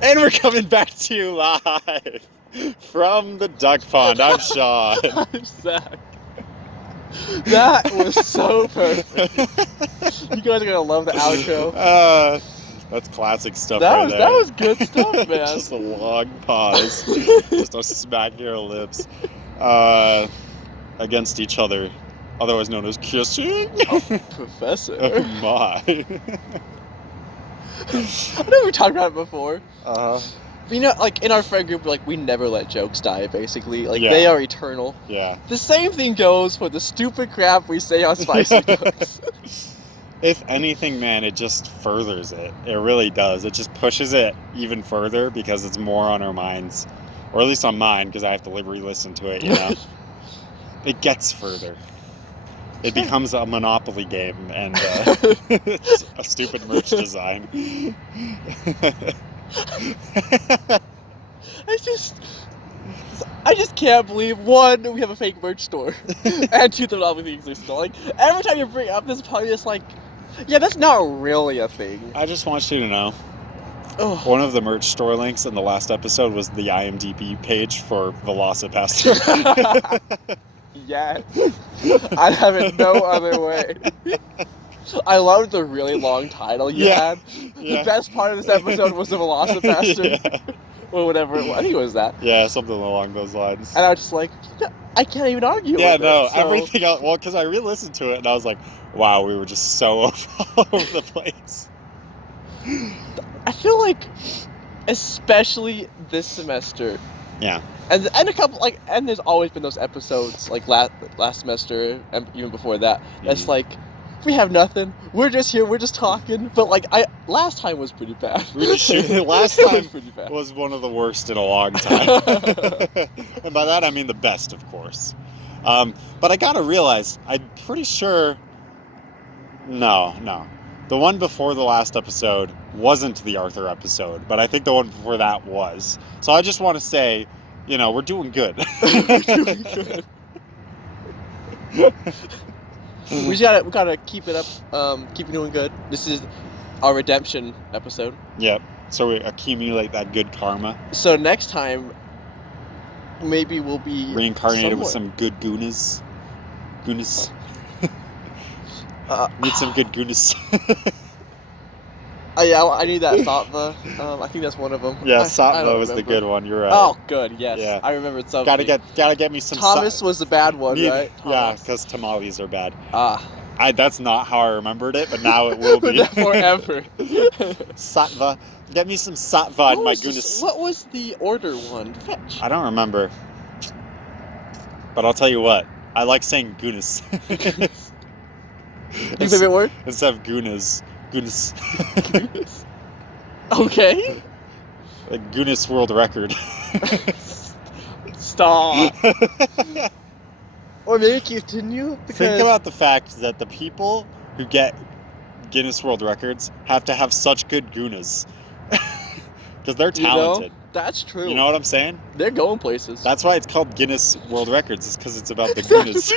And we're coming back to you live from the duck pond. I'm Sean. I'm Zach. That was so perfect. You guys are gonna love the outro. That's classic stuff That there. was good stuff, man. Just a long pause. Just a smack your lips against each other, otherwise known as kissing. Professor. Oh my. I know we talked about it before. Uh-huh. But, you know, like in our friend group, like we never let jokes die. Basically, like Yeah. they are eternal. Yeah. The same thing goes for the stupid crap we say on Spicy Jokes. If anything, man, it just furthers it. It really does. It just pushes it even further because it's more on our minds, or at least on mine, because I have to re-listen to it. You know, it gets further. It becomes a Monopoly game and it's a stupid merch design. I just can't believe, one, we have a fake merch store, and two, the Monopoly things are still, like, every time you bring up this, probably just like, yeah, that's not really a thing. I just want you to know, Ugh. one of the merch store links in the last episode was the IMDb page for VelociPastor. Yes. I'd have it no other way. I loved the really long title you had. The best part of this episode was the VelociPastor. Yeah. Or whatever it was. I think it was that. Yeah, something along those lines. And I was just like, I can't even argue with no, it, so. everything else, well, because I re-listened to it and I was like, wow, we were just so all over the place. I feel like, especially this semester, Yeah. and a couple, like, and there's always been those episodes, like, last semester, and even before that, that's like, we have nothing, we're just here, we're just talking, but, like, last time was pretty bad. We were just shooting. Last time was one of the worst in a long time. And by that I mean the best, of course. But I gotta realize, I'm pretty sure, no. The one before the last episode wasn't the Arthur episode, but I think the one before that was. So I just want to say, you know, we're doing good. We're doing good. We gotta keep it up, keep it doing good. This is our redemption episode. Yep. So we accumulate that good karma. So next time, maybe we'll be Reincarnated with some good goonies. Goonies. Need some good goonies. Yeah, I need that Sattva. I think that's one of them. Yeah, Sattva was the good one. You're right. Oh, good. Yes, Yeah. I remembered something. Gotta get me some. Thomas was the bad one, right? Yeah, because tamales are bad. Ah. That's not how I remembered it, but now it will be. Forever. Sattva. Get me some Sattva in my goodness. What was the order one? Fetch. I don't remember. But I'll tell you what. I like saying goodness. Your favorite word? Instead of goonies. Goodness. Okay. Like Guinness World Record. Stop. Or maybe continue. Think about the fact that the people who get Guinness World Records have to have such good goonies. Because they're talented. You know, that's true. You know what I'm saying? They're going places. That's why it's called Guinness World Records. It's because it's about the goonies.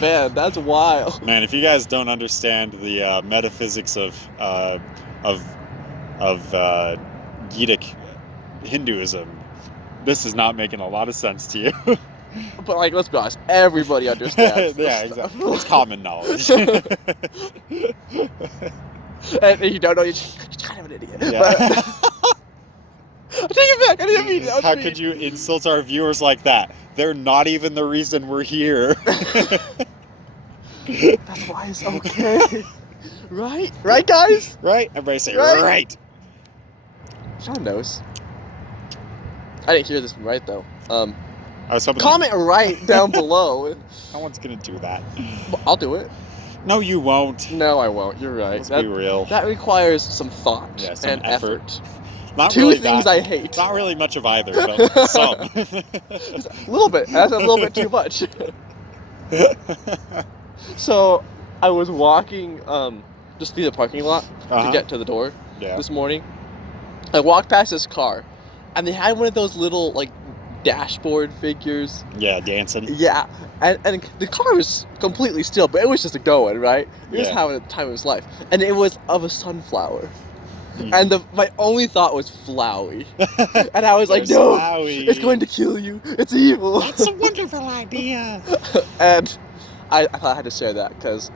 Man, that's wild. Man, if you guys don't understand the metaphysics of Vedic Hinduism, this is not making a lot of sense to you. But, like, let's be honest, everybody understands this Yeah, stuff. exactly. It's common knowledge. And if you don't know, you're kind of an idiot. Yeah. But, take it back. I didn't mean it. How could you insult our viewers like that? They're not even the reason we're here. That's why it's okay. Right? Right, guys? Right? Everybody say right. Sean knows. I didn't hear this right, though. I was hoping Comment right down below. No one's gonna do that. I'll do it. No, you won't. No, I won't. You're right. Let's be real. That requires some thought some and effort. Not Two really things I hate. Not really much of either, but some. A little bit. That's a little bit too much. So, I was walking just through the parking lot to get to the door this morning. I walked past this car, and they had one of those little, like, dashboard figures. Yeah, dancing. Yeah, and the car was completely still, but it was just going, right? It was having the time of its life. And it was of a sunflower. And my only thought was Flowey. And I was like, no, Flowey. It's going to kill you. It's evil. That's a wonderful idea. And I thought I had to share that because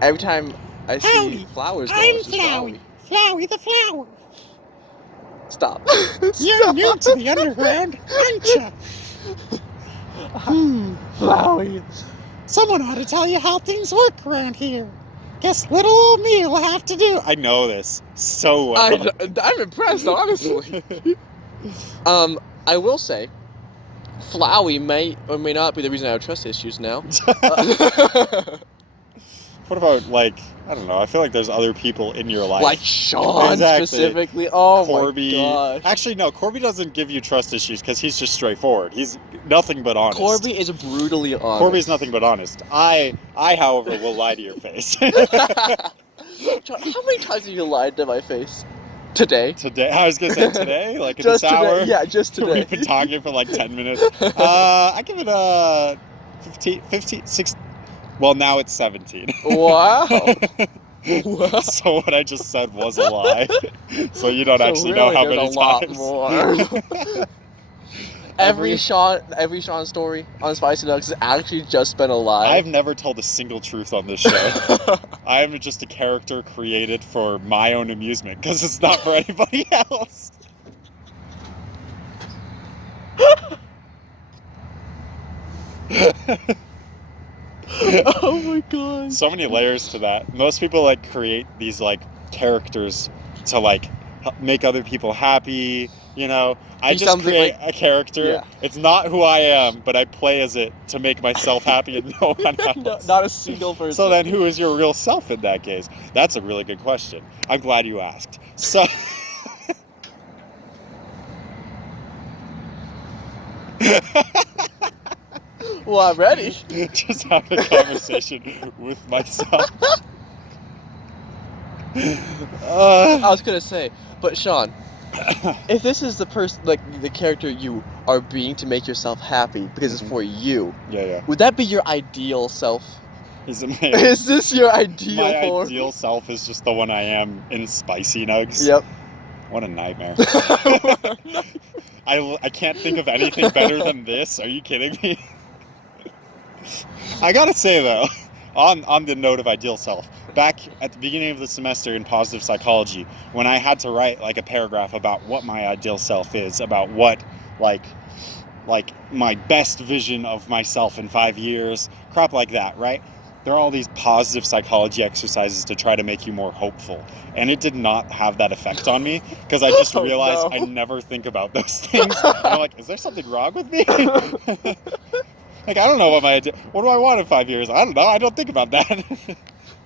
every time I see flowers, though, it's just Flowey. Flowey the flower. Stop. You're new to the underground, aren't you? Flowey. Someone ought to tell you how things work around here. Guess little old me will have to do. I know this so well. I'm impressed, honestly. I will say, Flowey may or may not be the reason I have trust issues now. What about, like, I don't know, I feel like there's other people in your life. Like Sean, specifically. Oh, Corby. My gosh. Actually, no, Corby doesn't give you trust issues because he's just straightforward. He's nothing but honest. Corby is brutally honest. Corby's nothing but honest. I, however, will lie to your face. John, how many times have you lied to my face? Today? Today? I was going to say today, like in this hour. Today. Yeah, just today. We've been talking for like 10 minutes. I give it a 15, 16. Well, now it's 17. Wow. So what I just said was a lie. So you don't actually know how many times. More. Every Sean story on Spicy Nuggs has actually just been a lie. I've never told a single truth on this show. I am just a character created for my own amusement because it's not for anybody else. Oh my god. So many layers to that. Most people like create these like characters to like make other people happy, you know. I just create a character. Yeah. It's not who I am, but I play as it to make myself happy and no one else. Not a single person. So then who is your real self in that case? That's a really good question. I'm glad you asked. So well, I'm ready. Just having a conversation with myself. I was gonna say, but Sean, if this is the person, like the character you are being to make yourself happy because it's for you, would that be your ideal self? Is this your ideal form? My ideal self is just the one I am in Spicy Nuggs. Yep. What a nightmare. I can't think of anything better than this. Are you kidding me? I gotta say though, on the note of ideal self, back at the beginning of the semester in positive psychology, when I had to write like a paragraph about what my ideal self is, about what like my best vision of myself in 5 years, crap like that, right? There are all these positive psychology exercises to try to make you more hopeful. And it did not have that effect on me because I just realized I never think about those things. And I'm like, is there something wrong with me? Like, I don't know what do I want in 5 years? I don't know. I don't think about that.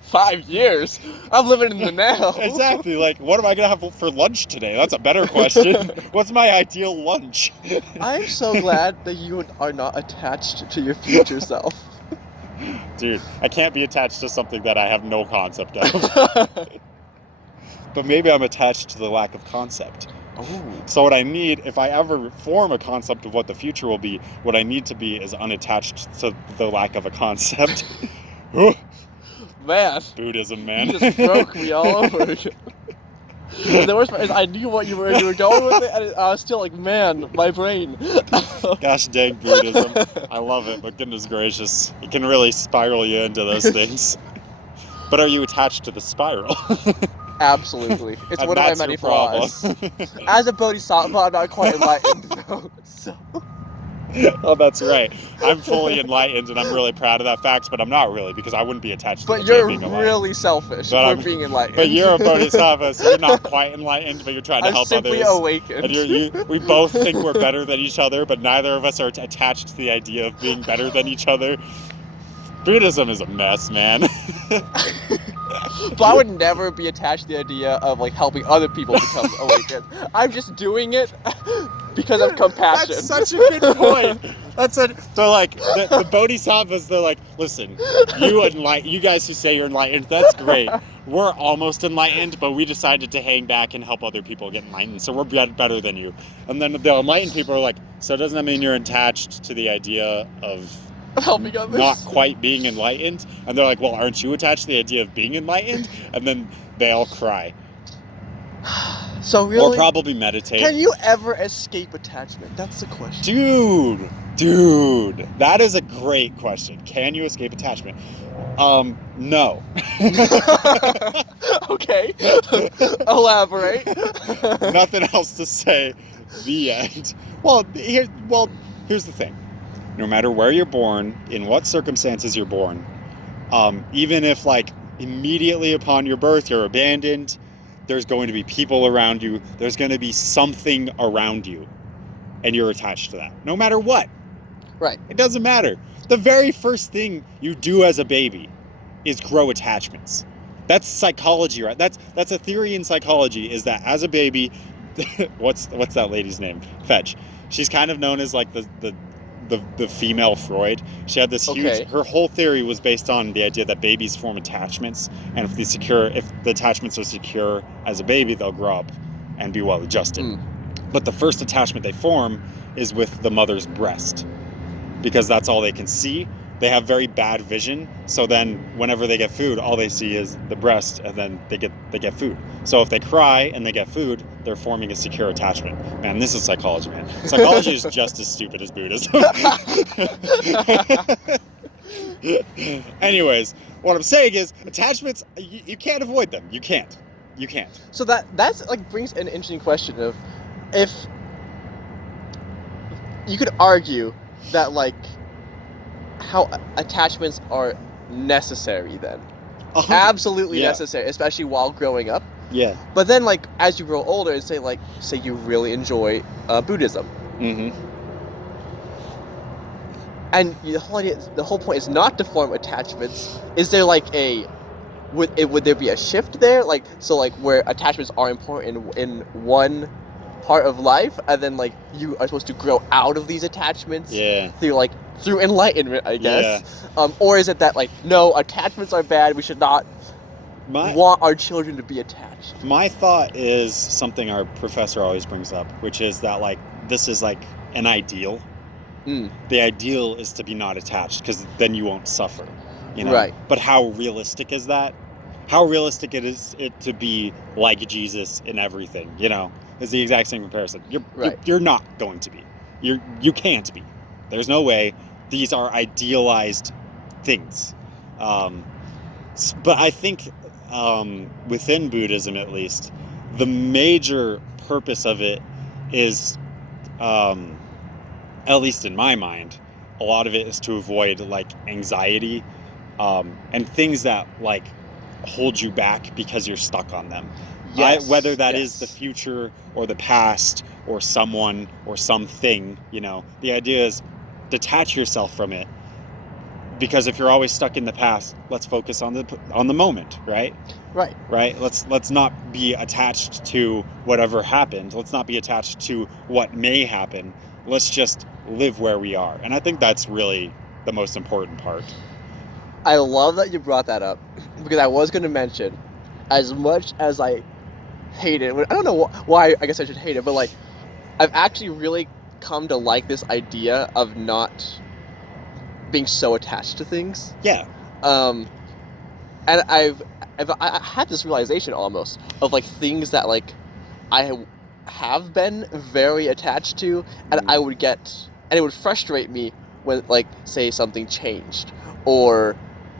5 years? I'm living in the now. Exactly. Like, what am I going to have for lunch today? That's a better question. What's my ideal lunch? I'm so glad that you are not attached to your future self. Dude, I can't be attached to something that I have no concept of. But maybe I'm attached to the lack of concept. Oh. So what I need, if I ever form a concept of what the future will be, what I need to be is unattached to the lack of a concept. Man. Buddhism, man. You just broke me all over again. The worst part is I knew what you were going with it, and I was still like, man, my brain. Gosh dang Buddhism. I love it, but goodness gracious, it can really spiral you into those things. But are you attached to the spiral? Absolutely. It's one of my many flaws. As a bodhisattva, I'm not quite enlightened, though. So. Oh, that's right. I'm fully enlightened, and I'm really proud of that fact, but I'm not really, because I wouldn't be attached to being enlightened. But you're really selfish for being enlightened. But you're a bodhisattva, so you're not quite enlightened, but you're trying to help others. I'm simply awakened. And we both think we're better than each other, but neither of us are attached to the idea of being better than each other. Buddhism is a mess, man. But I would never be attached to the idea of like helping other people become awakened. I'm just doing it because of compassion. That's such a good point. So like the bodhisattvas, they're like, listen, you guys who say you're enlightened, that's great. We're almost enlightened, but we decided to hang back and help other people get enlightened, so we're better than you. And then the enlightened people are like, so doesn't that mean you're attached to the idea of helping others? Not quite being enlightened? And they're like, well, aren't you attached to the idea of being enlightened? And then they all cry. So really? Or probably meditate. Can you ever escape attachment? That's the question. Dude, that is a great question. Can you escape attachment? No. Okay. Elaborate. Nothing else to say. The end. Well, here's the thing. No matter where you're born, in what circumstances you're born, even if like immediately upon your birth you're abandoned, there's going to be people around you. There's going to be something around you, and you're attached to that. No matter what. Right. It doesn't matter. The very first thing you do as a baby is grow attachments. That's psychology, right? That's a theory in psychology, is that as a baby, what's that lady's name? Fetch. She's kind of known as like the female Freud. She had this huge, her whole theory was based on the idea that babies form attachments, and if the attachments are secure as a baby, they'll grow up and be well adjusted. But the first attachment they form is with the mother's breast, because that's all they can see. They have very bad vision, so then whenever they get food, all they see is the breast, and then they get food. So if they cry and they get food, they're forming a secure attachment. Man, this is psychology, man. Psychology is just as stupid as Buddhism. Anyways, what I'm saying is attachments, you can't avoid them. You can't. So that's like brings an interesting question of, if you could argue that like how attachments are necessary then. Absolutely necessary, especially while growing up. Yeah. But then like as you grow older and say you really enjoy Buddhism. Mm-hmm. And the whole point is not to form attachments. Is there like would there be a shift there? Like, so like where attachments are important in one part of life, and then like you are supposed to grow out of these attachments through enlightenment, I guess. Yeah. Or is it that like, no, attachments are bad, we should not want our children to be attached? My thought is something our professor always brings up, which is that like this is like an ideal. The ideal is to be not attached, because then you won't suffer, you know? Right. But how realistic is that? How realistic is it to be like Jesus in everything, you know? It's the exact same comparison. You're not going to be. You can't be. There's no way. These are idealized things. But I think within Buddhism, at least, the major purpose of it is, at least in my mind, a lot of it is to avoid like anxiety and things that like hold you back because you're stuck on them. Yes, whether that is the future or the past or someone or something, you know, the idea is detach yourself from it, because if you're always stuck in the past, let's focus on the moment, right? Right. Let's not be attached to whatever happened. Let's not be attached to what may happen. Let's just live where we are. And I think that's really the most important part. I love that you brought that up, because I was going to mention, as much as I hate it, I don't know why I guess I should hate it, but like I've actually really come to like this idea of not being so attached to things. Yeah. And I had this realization almost of like things that like I have been very attached to, and I would get, and it would frustrate me when like say something changed, or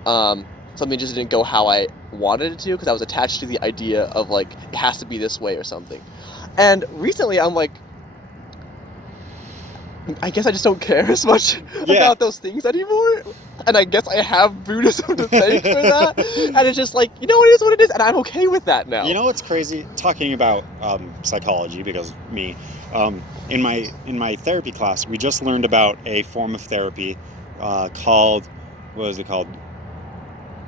something just didn't go how I wanted it to, because I was attached to the idea of like it has to be this way or something. And recently I'm like, I guess I just don't care as much about those things anymore. And I guess I have Buddhism to thank for that. And it's just like, you know, it is what it is, and I'm okay with that now. You know what's crazy? Talking about psychology, because in my therapy class, we just learned about a form of therapy called, what is it called?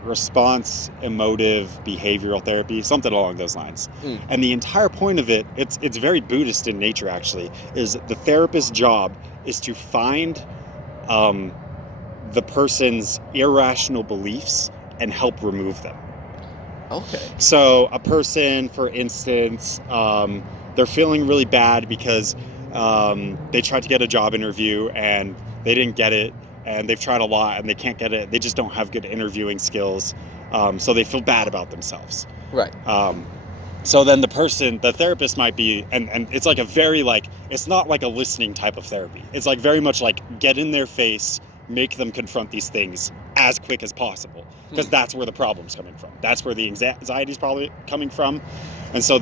Response emotive behavioral therapy, something along those lines. And the entire point of it, it's very Buddhist in nature actually, is the therapist's job is to find the person's irrational beliefs and help remove them. Okay. So a person, for instance, they're feeling really bad because they tried to get a job interview and they didn't get it, and they've tried a lot and they can't get it. They just don't have good interviewing skills. So they feel bad about themselves. Right. So then the therapist might be, and it's like a very like, it's not like a listening type of therapy. It's like very much like get in their face, make them confront these things as quick as possible, because that's where the problem's coming from. That's where the anxiety is probably coming from. And so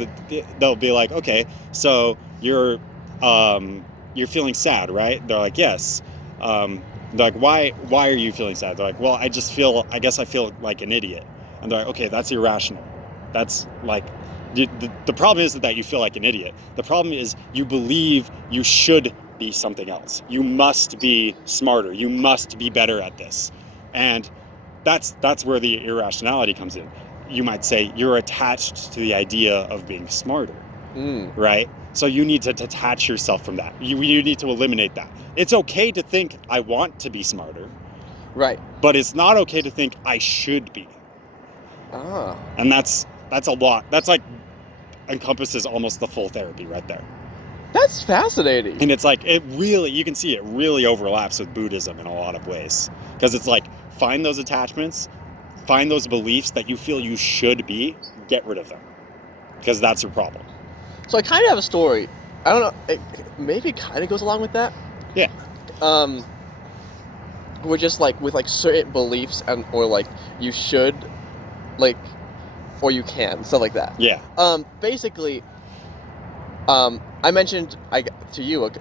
they'll be like, okay, so you're feeling sad, right? They're like, yes. They're like, why are you feeling sad? They're like, well, I guess I feel like an idiot. And they're like, okay, that's irrational. That's like, the problem isn't that you feel like an idiot. The problem is you believe you should be something else. You must be smarter. You must be better at this. And that's where the irrationality comes in. You might say you're attached to the idea of being smarter, right? So you need to detach yourself from that. You need to eliminate that. It's okay to think I want to be smarter, right? But it's not okay to think I should be. And that's a lot. That's like encompasses almost the full therapy right there. That's fascinating. And it's like, you can see it really overlaps with Buddhism in a lot of ways. Because it's like, find those attachments, find those beliefs that you feel you should be, get rid of them. Because that's your problem. So I kind of have a story. I don't know, maybe it kind of goes along with that. Yeah. We're just like, with like certain beliefs or like, you should, like, or you can, stuff like that. Yeah. Basically, I mentioned to you a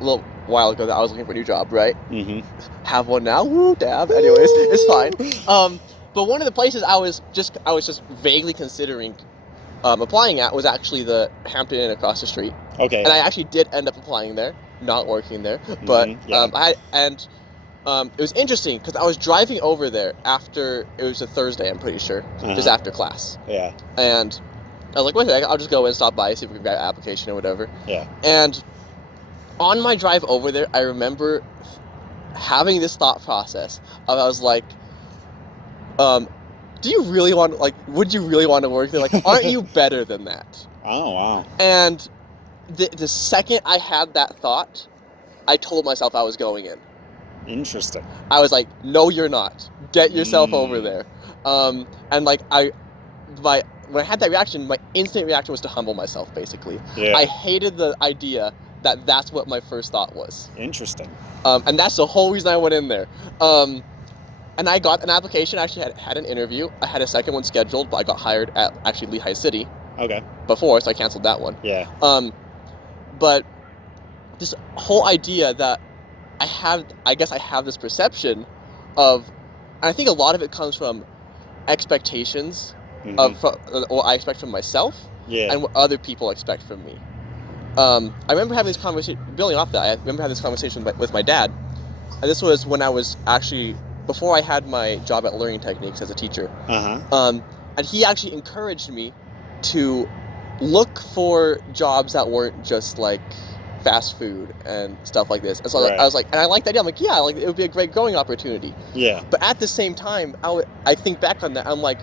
little while ago that I was looking for a new job, right? Mm-hmm. Have one now. Woo, dab. Anyways, it's fine. But one of the places I was just vaguely considering applying at was actually the Hampton Inn across the street. Okay. And I actually did end up applying there, not working there. But it was interesting because I was driving over there after, it was a Thursday, I'm pretty sure, just after class. Yeah. And I was like, wait a second, I'll just go and stop by, see if we can get an application or whatever. Yeah. And on my drive over there, I remember having this thought process of, I was like, do you really want, like, would you really want to work there? Like, aren't you better than that? Oh, wow. And the second I had that thought, I told myself I was going in. Interesting. I was like, no, you're not. Get yourself over there. And like, when I had that reaction, my instant reaction was to humble myself, basically. Yeah. I hated the idea that that's what my first thought was. Interesting. And that's the whole reason I went in there. And I got an application. I actually had an interview. I had a second one scheduled, but I got hired at actually Lehigh City. Okay. Before, so I canceled that one. Yeah. But this whole idea that I guess I have this perception of, and I think a lot of it comes from expectations of what I expect from myself, and what other people expect from me. I remember having this conversation, building off that, I remember having this conversation with my dad, and this was when I was actually, before I had my job at Learning Techniques as a teacher. And he actually encouraged me to look for jobs that weren't just like fast food and stuff like this. And so I was like, and I liked the idea. I'm like, yeah, like it would be a great growing opportunity. Yeah. But at the same time, I think back on that, I'm like,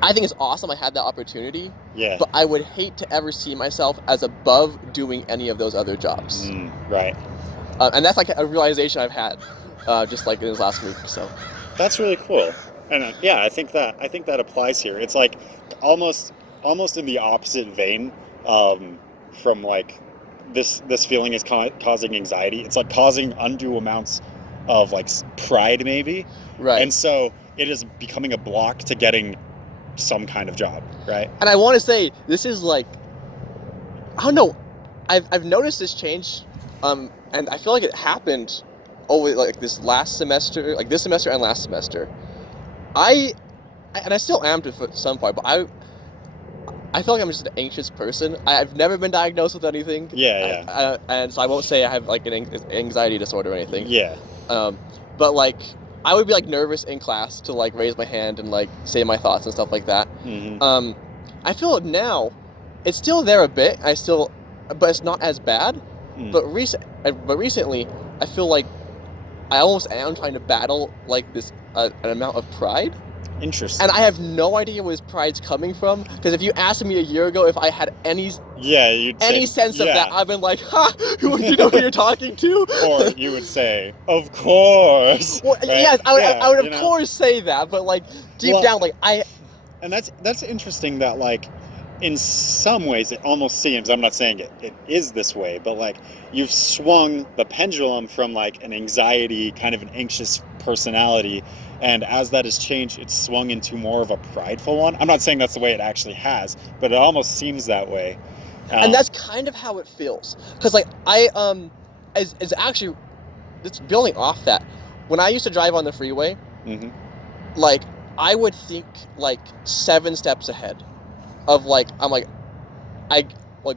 I think it's awesome I had that opportunity. Yeah. But I would hate to ever see myself as above doing any of those other jobs. Right. And that's like a realization I've had, just like in this last week. So. That's really cool. And yeah, I think that applies here. It's like almost in the opposite vein from like this feeling is causing anxiety. It's like causing undue amounts of like pride maybe. Right. And so it is becoming a block to getting some kind of job, right? And I want to say this is like, I don't know, I've noticed this change, and I feel like it happened over like this semester and last semester. I still am to some part, but I feel like I'm just an anxious person. I've never been diagnosed with anything. Yeah. And so I won't say I have like an anxiety disorder or anything. Yeah. But like, I would be like nervous in class to like raise my hand and like say my thoughts and stuff like that. I feel it now. It's still there a bit. But it's not as bad. But recently, I feel like I almost am trying to battle like this an amount of pride. Interesting. And I have no idea where his pride's coming from. Because if you asked me a year ago if I had any sense of that, I've been like, ha, do you know who you're talking to? Or you would say, of course. Well, right? Yes, I would of course say that, but like deep down, like And that's interesting that like in some ways, it almost seems, I'm not saying it is this way, but like you've swung the pendulum from like an anxiety, kind of an anxious personality, and as that has changed, it's swung into more of a prideful one. I'm not saying that's the way it actually has, but it almost seems that way. And that's kind of how it feels. Because like it's actually, it's building off that. When I used to drive on the freeway, like I would think like 7 steps ahead of like, I'm like,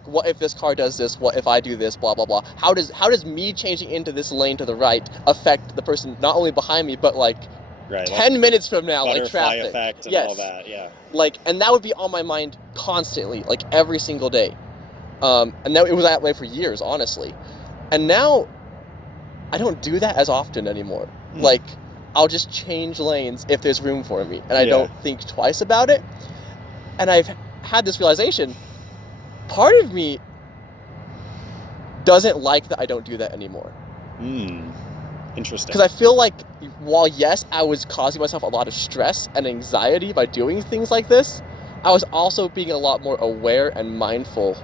what if this car does this? What if I do this? Blah, blah, blah. How does me changing into this lane to the right affect the person not only behind me, but like 10 minutes from now, like traffic. Effect and all that, yeah. Like, and that would be on my mind constantly, like every single day. And that, it was that way for years, honestly. And now I don't do that as often anymore. Like, I'll just change lanes if there's room for me, and I don't think twice about it. And I've had this realization, part of me doesn't like that I don't do that anymore. Interesting. Because I feel like, while yes, I was causing myself a lot of stress and anxiety by doing things like this, I was also being a lot more aware and mindful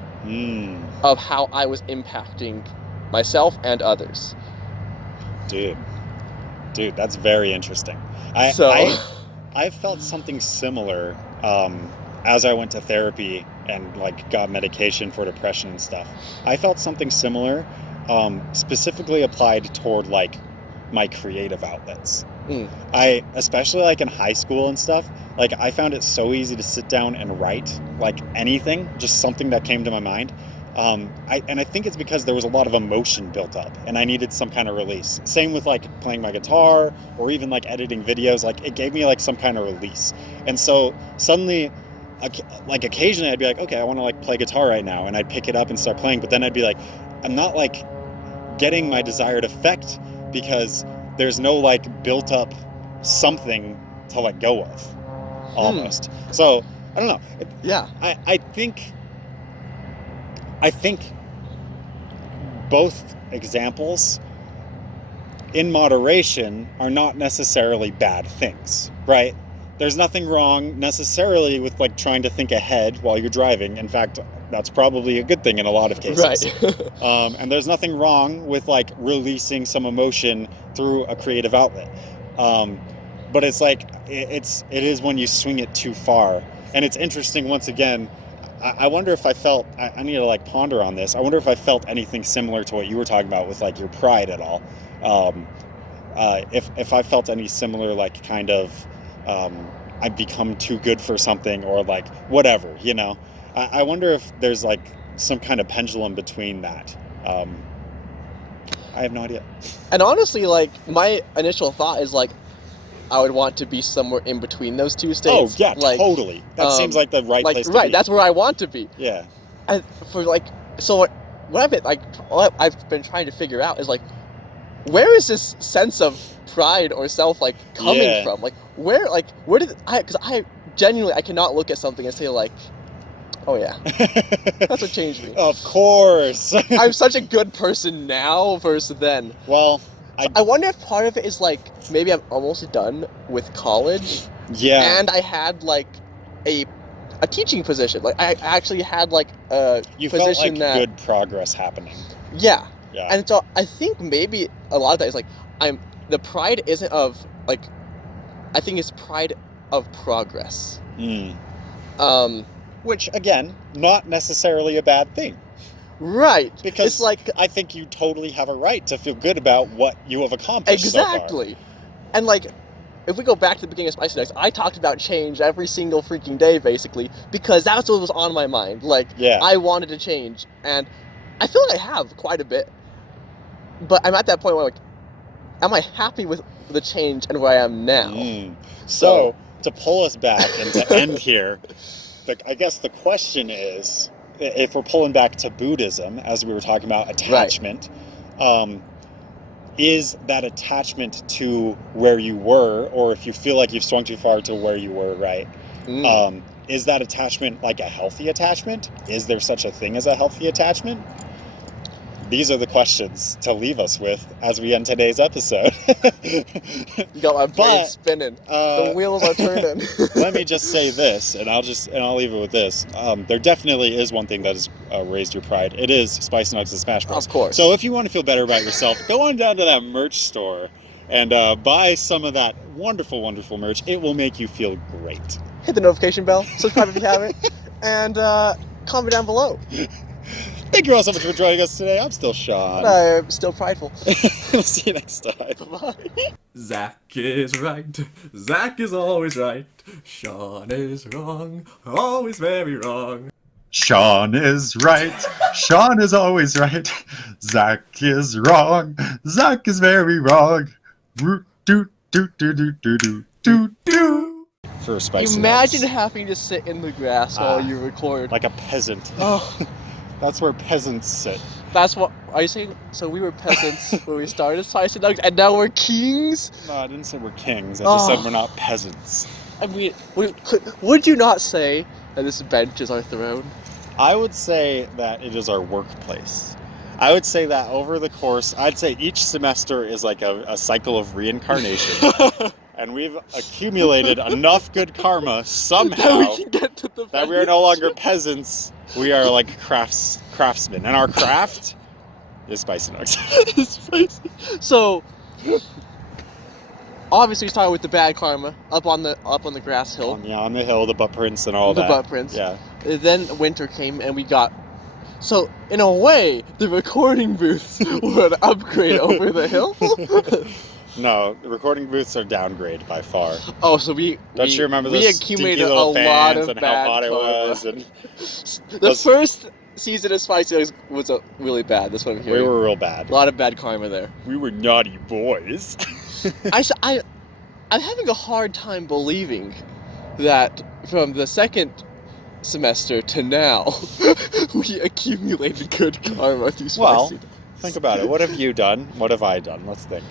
of how I was impacting myself and others. Dude, that's very interesting. I felt something similar as I went to therapy and like got medication for depression and stuff. I felt something similar, specifically applied toward like my creative outlets. I, especially like in high school and stuff, like I found it so easy to sit down and write like anything, just something that came to my mind. I think it's because there was a lot of emotion built up and I needed some kind of release. Same with like playing my guitar or even like editing videos, like it gave me like some kind of release. And so suddenly, like occasionally I'd be like, okay, I want to like play guitar right now, and I'd pick it up and start playing, but then I'd be like, I'm not like getting my desired effect because there's no like built up something to let go of, almost. So I don't know. Yeah. I think both examples in moderation are not necessarily bad things, right? There's nothing wrong necessarily with like trying to think ahead while you're driving. In fact, that's probably a good thing in a lot of cases. Right. And there's nothing wrong with like releasing some emotion through a creative outlet. But it's like, it is when you swing it too far. And it's interesting, once again, I wonder if I felt, I need to like ponder on this. I wonder if I felt anything similar to what you were talking about with like your pride at all. If I felt any similar, like kind of, I've become too good for something or like whatever, you know. I wonder if there's like some kind of pendulum between that. I have no idea. And honestly, like my initial thought is like, I would want to be somewhere in between those two states. Oh yeah, like, totally. That seems like the right place to be. Right, that's where I want to be. Yeah. And for like, so what I've been trying to figure out is like, where is this sense of pride or self like coming from? Like where did because I genuinely, I cannot look at something and say like, oh yeah, that's what changed me. Of course. I'm such a good person now versus then. Well, I wonder if part of it is like, maybe I'm almost done with college. Yeah. And I had like a teaching position. Like I actually had like a position felt like good progress happening. Yeah. Yeah. And so I think maybe a lot of that is like, the pride isn't of like, I think it's pride of progress. Which again, not necessarily a bad thing. Right. Because it's like, I think you totally have a right to feel good about what you have accomplished exactly. so far. And like, if we go back to the beginning of Spicy Nuggs, I talked about change every single freaking day, basically, because that's what was on my mind. Like, I wanted to change, and I feel like I have quite a bit. But I'm at that point where, like, am I happy with the change and where I am now? So, to pull us back and to end here, I guess the question is, if we're pulling back to Buddhism, as we were talking about attachment, is that attachment to where you were, or if you feel like you've swung too far to where you were, right? Is that attachment like a healthy attachment? Is there such a thing as a healthy attachment? these are the questions to leave us with as we end today's episode. You got my brain spinning. The wheels are turning. Let me just say this, and I'll leave it with this. There definitely is one thing that has raised your pride. It is Spicy Nuggs and Smash Bros. Of course. So if you want to feel better about yourself, go on down to that merch store and buy some of that wonderful, wonderful merch. It will make you feel great. Hit the notification bell, subscribe if you haven't, and comment down below. Thank you all so much for joining us today. I'm still Sean. I'm still prideful. We'll see you next time. Bye-bye. Zach is right. Zach is always right. Sean is wrong. Always very wrong. Sean is right. Sean is always right. Zach is wrong. Zach is very wrong. Do do do do do do do do. For Spicy Imagine Nuggs. having to sit in the grass while you record. Like a peasant. Oh. That's where peasants sit. That's what, are you saying? So we were peasants when we started Spicy Nuggs, and now we're kings? No, I didn't say we're kings. I just said we're not peasants. I mean, would you not say that this bench is our throne? I would say that it is our workplace. I would say that over the course, I'd say each semester is like a cycle of reincarnation. And we've accumulated enough good karma somehow that we are no longer peasants. We are like craftsmen. And our craft is Spicy Nuggs. Spicy. So, obviously we started with the bad karma up on the grass hill. On the hill, the butt prints and all that. The butt prints. Yeah. Then winter came and we got... So, in a way, the recording booths were an upgrade over the hill. No, the recording booths are downgrade by far. Oh, so we remember we accumulated a lot of and bad how hot karma. it was? And the first season of Spicy Nuggs was really bad. That's what I'm hearing. We were real bad. A lot of bad karma there. We were naughty boys. I'm having a hard time believing that from the second semester to now, we accumulated good karma through Spicy Nuggs. Think about it. What have you done? What have I done? Let's think.